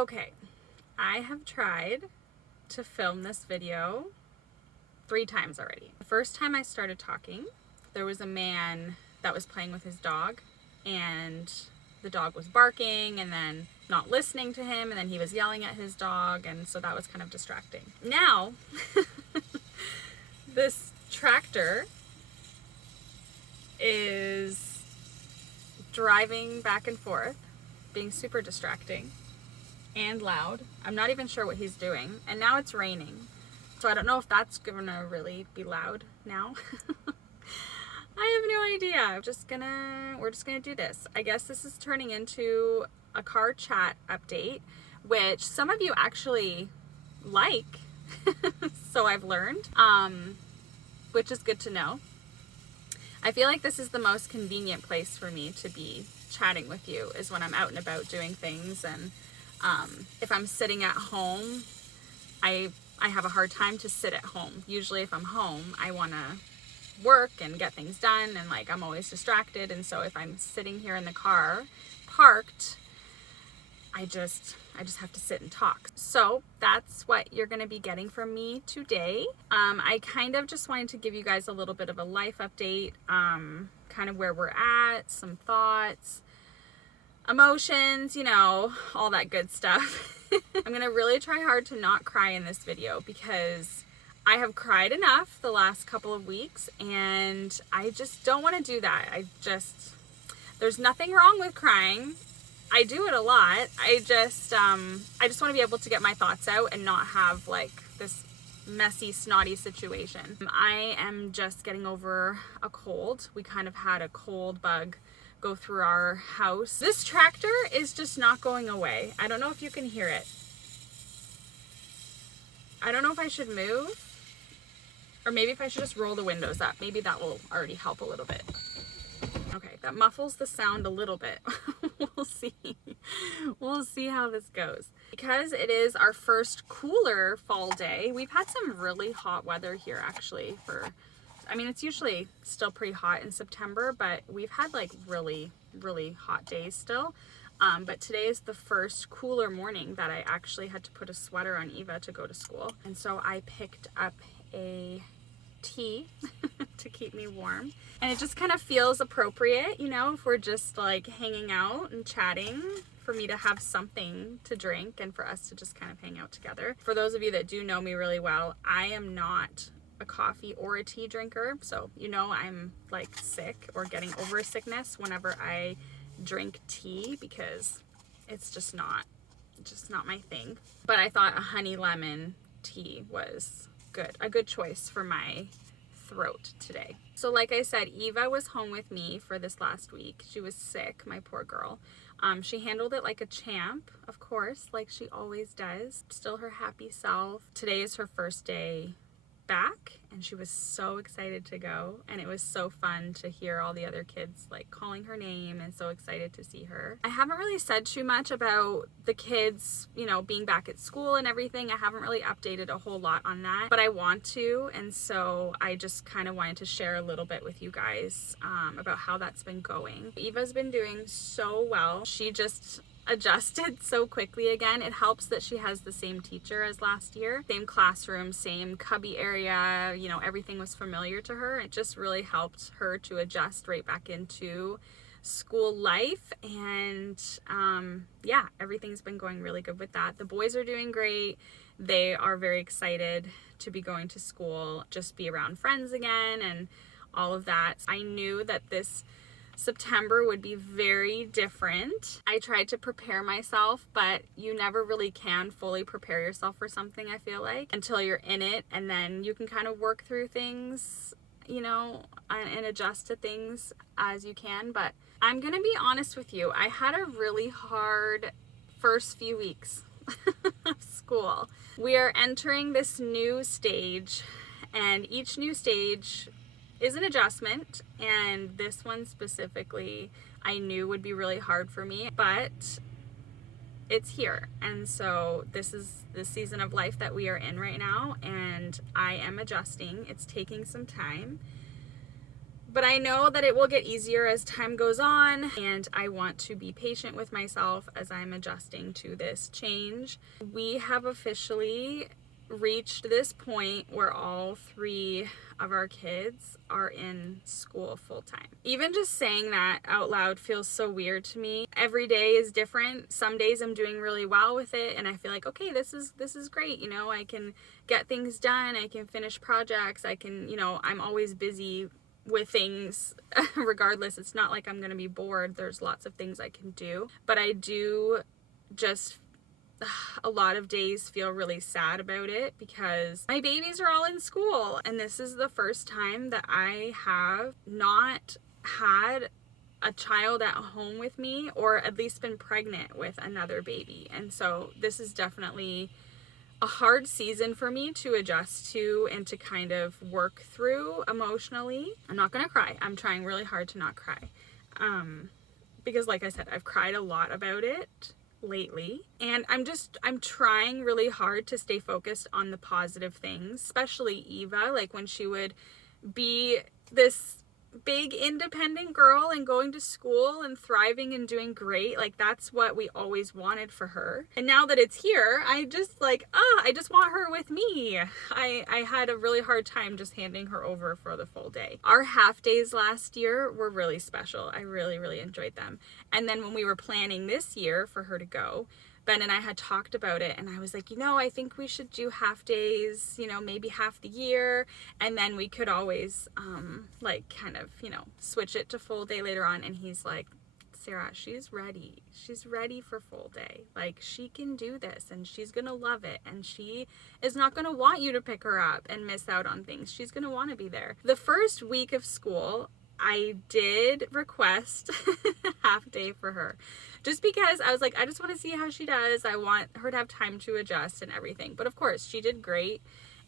Okay, I have tried to film this video 3 times already. The first time I started talking, there was a man that was playing with his dog, and the dog was barking and then not listening to him, and then he was yelling at his dog, and so that was kind of distracting. Now, this tractor is driving back and forth, being super distracting and loud. I'm not even sure what he's doing, and now it's raining, so I don't know if that's gonna really be loud now. I have no idea. We're just gonna do this. I guess this is turning into a car chat update, which some of you actually like. So I've learned, which is good to know. I feel like this is the most convenient place for me to be chatting with you, is when I'm out and about doing things, and if I'm sitting at home, I have a hard time to sit at home. Usually if I'm home, I want to work and get things done, and like I'm always distracted, and so if I'm sitting here in the car parked, I just have to sit and talk. So that's what you're going to be getting from me today. I kind of just wanted to give you guys a little bit of a life update, kind of where we're at, some thoughts, emotions, all that good stuff. I'm going to really try hard to not cry in this video, because I have cried enough the last couple of weeks, and I just don't want to do that. There's nothing wrong with crying. I do it a lot. I just want to be able to get my thoughts out and not have like this messy, snotty situation. I am just getting over a cold. We kind of had a cold bug go through our house. This tractor is just not going away. I don't know if you can hear it. I don't know if I should move, or maybe if I should just roll the windows up. Maybe that will already help a little bit. Okay, that muffles the sound a little bit. We'll see. We'll see how this goes. Because it is our first cooler fall day, we've had some really hot weather here actually it's usually still pretty hot in September, but we've had like really, really hot days still. But today is the first cooler morning that I actually had to put a sweater on Eva to go to school. And so I picked up a tea to keep me warm. And it just kind of feels appropriate, if we're just like hanging out and chatting, for me to have something to drink and for us to just kind of hang out together. For those of you that do know me really well, I am not a coffee or a tea drinker. So, I'm like sick or getting over a sickness whenever I drink tea, because it's just not my thing. But I thought a honey lemon tea was a good choice for my throat today. So like I said, Eva was home with me for this last week. She was sick, my poor girl. She handled it like a champ, of course, like she always does. Still her happy self. Today is her first day back, and she was so excited to go, and it was so fun to hear all the other kids like calling her name and so excited to see her. I haven't really said too much about the kids, being back at school and everything. I haven't really updated a whole lot on that, but I want to, and so I just kind of wanted to share a little bit with you guys about how that's been going. Eva's been doing so well. She just adjusted so quickly again. It helps that she has the same teacher as last year, same classroom, same cubby area, everything was familiar to her. It just really helped her to adjust right back into school life, and everything's been going really good with that. The boys are doing great. They are very excited to be going to school, just be around friends again and all of that. I knew that this September would be very different. I tried to prepare myself, but you never really can fully prepare yourself for something, I feel like, until you're in it, and then you can kind of work through things, and adjust to things as you can. But I'm gonna be honest with you, I had a really hard first few weeks of school. We are entering this new stage, and each new stage is an adjustment, and this one specifically I knew would be really hard for me, but it's here. And so this is the season of life that we are in right now, and I am adjusting. It's taking some time, But I know that it will get easier as time goes on, and I want to be patient with myself as I'm adjusting to this change. We have officially reached this point where all 3 of our kids are in school full time. Even just saying that out loud feels so weird to me. Every day is different. Some days I'm doing really well with it and I feel like, okay, this is great. You know, I can get things done. I can finish projects. I can, you know, I'm always busy with things regardless. It's not like I'm going to be bored. There's lots of things I can do, but I do just a lot of days feel really sad about it because my babies are all in school and this is the first time that I have not had a child at home with me, or at least been pregnant with another baby. And so this is definitely a hard season for me to adjust to and to kind of work through emotionally. I'm not gonna cry. I'm trying really hard to not cry. Because like I said, I've cried a lot about it lately, and I'm trying really hard to stay focused on the positive things, especially Eva, like when she would be this big independent girl and going to school and thriving and doing great. Like that's what we always wanted for her. And now that it's here, I just like, I just want her with me. I had a really hard time just handing her over for the full day. Our half days last year were really special. I really, really enjoyed them. And then when we were planning this year for her to go, Ben and I had talked about it, and I was like, you know, I think we should do half days, you know, maybe half the year, and then we could always like kind of, you know, switch it to full day later on. And he's like, Sarah, she's ready for full day. Like she can do this and she's gonna love it, and she is not gonna want you to pick her up and miss out on things. She's gonna want to be there. The first week of school I did request half day for her, just because I was like, I just want to see how she does. I want her to have time to adjust and everything. But of course, she did great.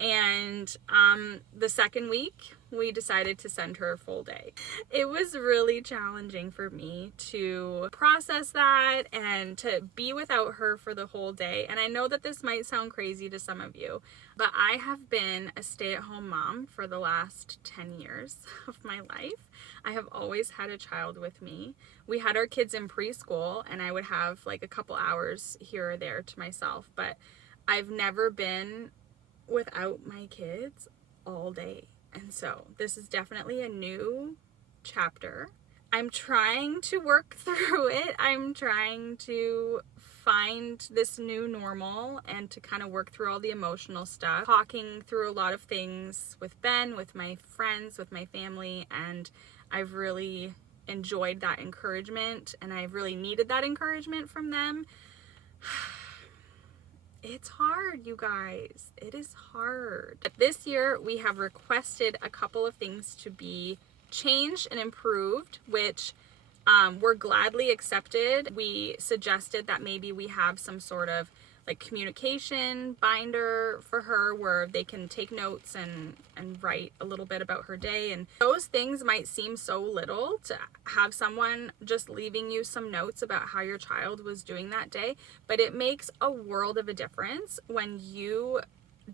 And the second week, we decided to send her full day. It was really challenging for me to process that and to be without her for the whole day. And I know that this might sound crazy to some of you, but I have been a stay-at-home mom for the last 10 years of my life. I have always had a child with me. We had our kids in preschool, and I would have like a couple hours here or there to myself, but I've never been without my kids all day. And so this is definitely a new chapter. I'm trying to work through it. I'm trying to find this new normal and to kind of work through all the emotional stuff, talking through a lot of things with Ben, with my friends, with my family, and I've really enjoyed that encouragement, and I've really needed that encouragement from them. It's hard, you guys. It is hard. But this year, we have requested a couple of things to be changed and improved, which were gladly accepted. We suggested that maybe we have some sort of like communication binder for her where they can take notes and write a little bit about her day. And those things might seem so little, to have someone just leaving you some notes about how your child was doing that day, but it makes a world of a difference when you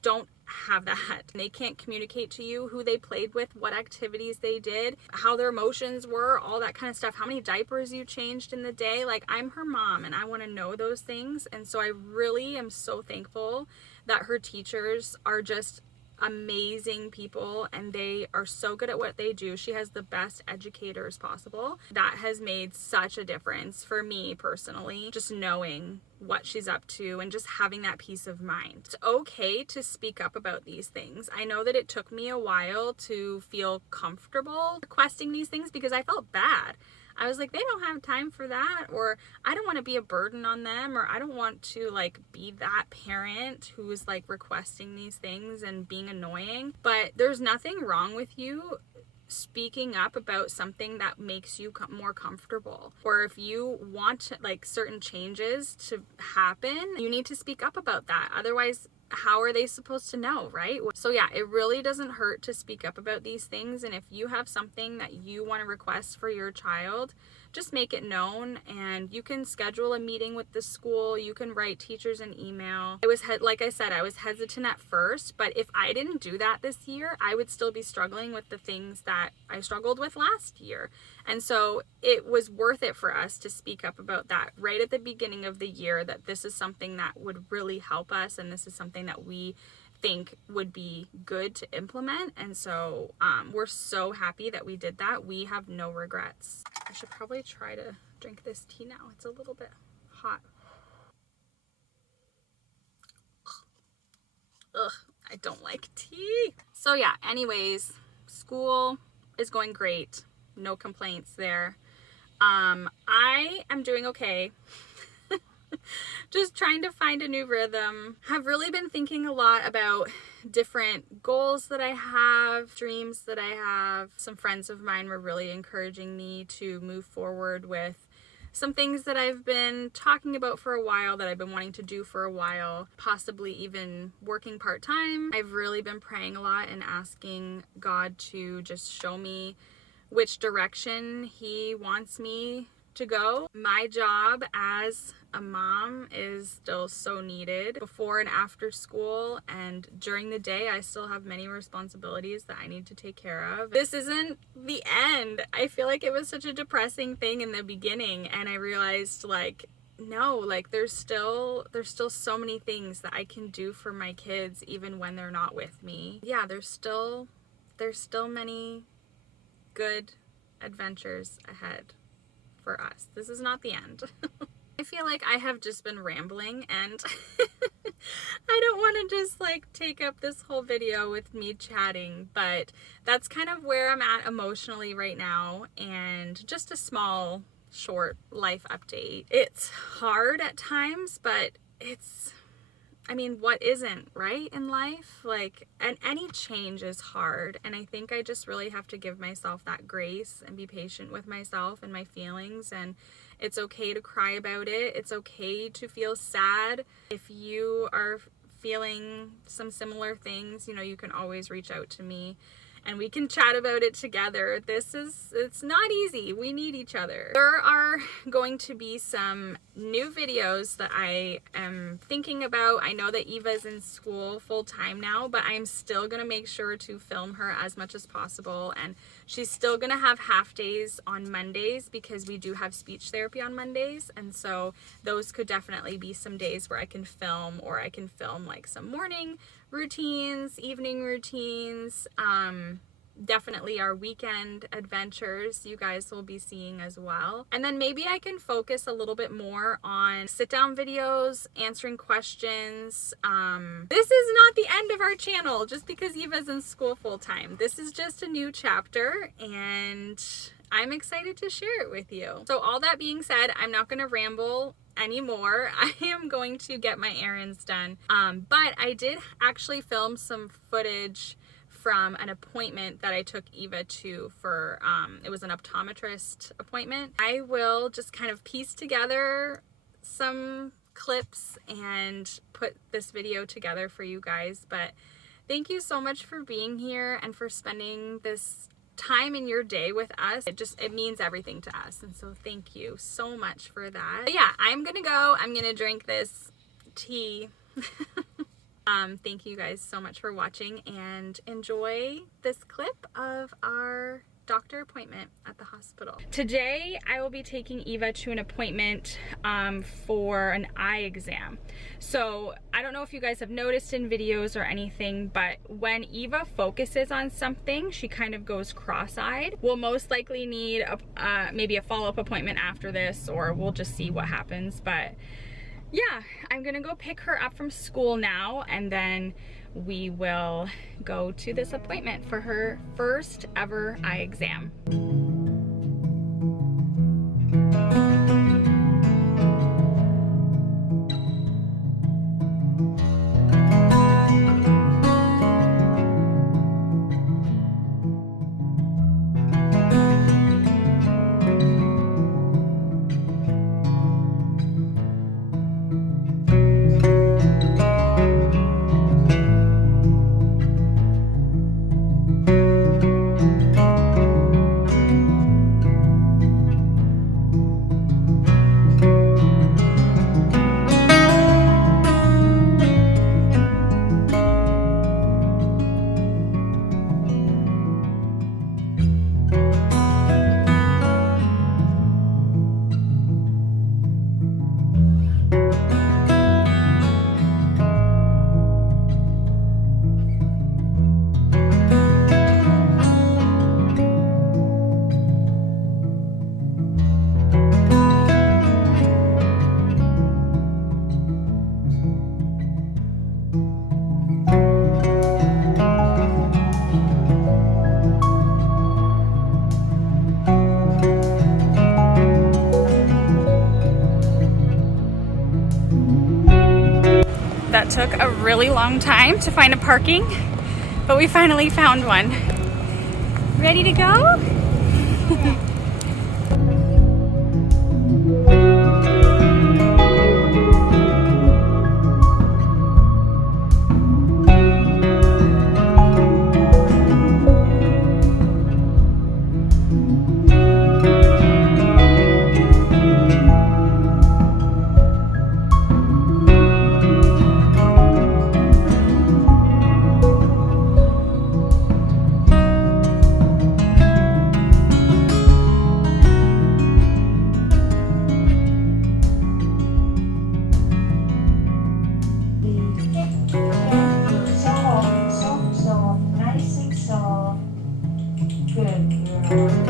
don't have that. They can't communicate to you who they played with, what activities they did, how their emotions were, all that kind of stuff, how many diapers you changed in the day. Like, I'm her mom and I want to know those things. And so I really am so thankful that her teachers are just amazing people and they are so good at what they do. She has the best educators possible. That has made such a difference for me personally, just knowing what she's up to and just having that peace of mind. It's okay to speak up about these things. I know that it took me a while to feel comfortable requesting these things because I felt bad. I was like, they don't have time for that, or I don't want to be a burden on them, or I don't want to like be that parent who's like requesting these things and being annoying. But there's nothing wrong with you speaking up about something that makes you more comfortable, or if you want like certain changes to happen, you need to speak up about that. Otherwise, how are they supposed to know, right? So yeah, it really doesn't hurt to speak up about these things. And if you have something that you want to request for your child, just make it known. And you can schedule a meeting with the school. You can write teachers an email. Like I said, I was hesitant at first, but if I didn't do that this year, I would still be struggling with the things that I struggled with last year. And so it was worth it for us to speak up about that right at the beginning of the year, that this is something that would really help us, and this is something that we think would be good to implement. And so we're so happy that we did that. We have no regrets. I should probably try to drink this tea now. It's a little bit hot. Ugh, I don't like tea. So yeah, anyways, school is going great. No complaints there. I am doing okay. Just trying to find a new rhythm. Have really been thinking a lot about different goals that I have, dreams that I have. Some friends of mine were really encouraging me to move forward with some things that I've been talking about for a while, that I've been wanting to do for a while, possibly even working part-time. I've really been praying a lot and asking God to just show me which direction He wants me to go. My job as a mom is still so needed before and after school, and during the day I still have many responsibilities that I need to take care of. This isn't the end. I feel like it was such a depressing thing in the beginning, and I realized no, there's still so many things that I can do for my kids even when they're not with me. Yeah, there's still many good adventures ahead for us. This is not the end. I feel like I have just been rambling, and I don't want to just take up this whole video with me chatting, but that's kind of where I'm at emotionally right now, and just a small, short life update. It's hard at times, but what isn't, right, in life? And any change is hard, and I think I just really have to give myself that grace and be patient with myself and my feelings, and it's okay to cry about it. It's okay to feel sad. If you are feeling some similar things, you can always reach out to me and we can chat about it together. It's not easy. We need each other. There are going to be some new videos that I am thinking about. I know that Eva's in school full time now, but I'm still going to make sure to film her as much as possible. And she's still going to have half days on Mondays because we do have speech therapy on Mondays. And so those could definitely be some days where I can film, or I can film some morning routines, evening routines, definitely our weekend adventures you guys will be seeing as well. And then maybe I can focus a little bit more on sit down videos, answering questions. This is not the end of our channel just because Eva's in school full time. This is just a new chapter, and I'm excited to share it with you. So all that being said, I'm not going to ramble anymore. I am going to get my errands done. But I did actually film some footage from an appointment that I took Eva to for, it was an optometrist appointment. I will just kind of piece together some clips and put this video together for you guys. But thank you so much for being here and for spending this time in your day with us. It means everything to us, and so thank you so much for that. But yeah, I'm gonna go. I'm gonna drink this tea. Thank you guys so much for watching, and enjoy this clip of our doctor appointment at the hospital. Today I will be taking Eva to an appointment for an eye exam. So I don't know if you guys have noticed in videos or anything, but when Eva focuses on something, she kind of goes cross-eyed. We'll most likely need maybe a follow-up appointment after this, or we'll just see what happens. But yeah, I'm gonna go pick her up from school now, and then we will go to this appointment for her first ever eye exam. That took a really long time to find a parking, but we finally found one. Ready to go? Soft, nice and soft. Good girl.